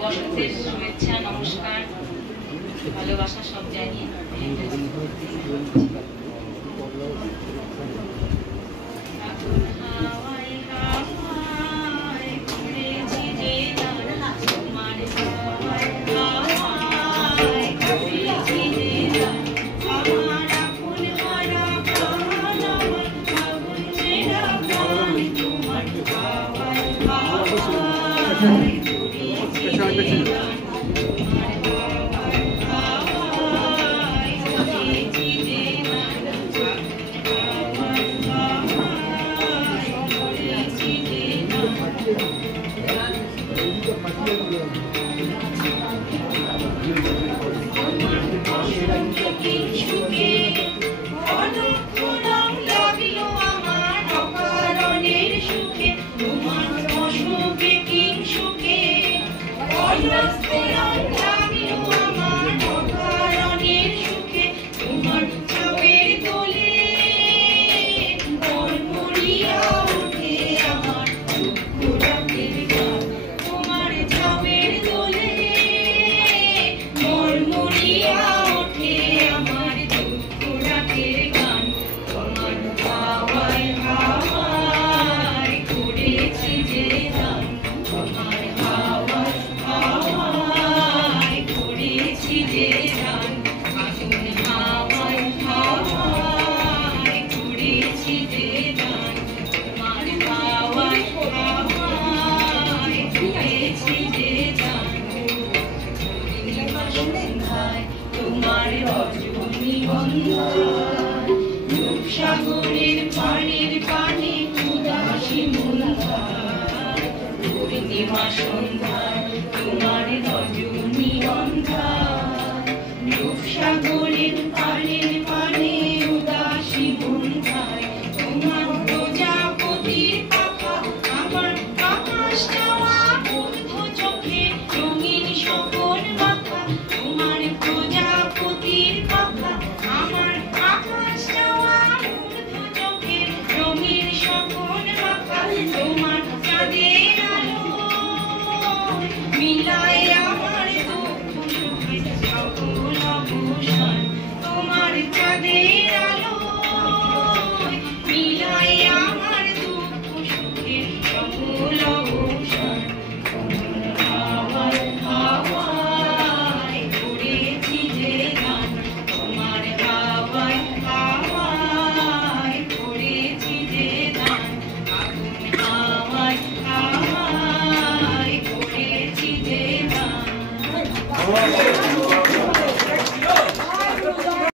বসন্তের শুভেচ্ছা, নমস্কার, ভালোবাসা সব জানিয়ে সাগরের পানির পানি উদাসী মন্দার পূর্ণিমা সন্ধ্যায় তোমার রজনী গন্ধার রূপসাগরের পানির পানি উদাসী মন্দার তোমার প্রজাপতির পাখা আমার আকাশ যাওয়া বন্ধ চোখে রঙিন সকল মাথা তোমার প্রজাপতির পাখা আমার আকাশ যাওয়া বন্ধ চোখে রঙিন সকল মাথা তোমার চাঁদের আলো মিলাই আমার দুঃখ সুখে সকল অবসান তোমার চাঁদের আলো মিলাই আমার দুঃখ সুখে সকল অবসান হাওয়ায় হাওয়ায় করেছি যে গান তোমার হাওয়ায় হাওয়ায় করেছি যে গান আগুন হাওয়ায় হাওয়ায় করেছি যে গান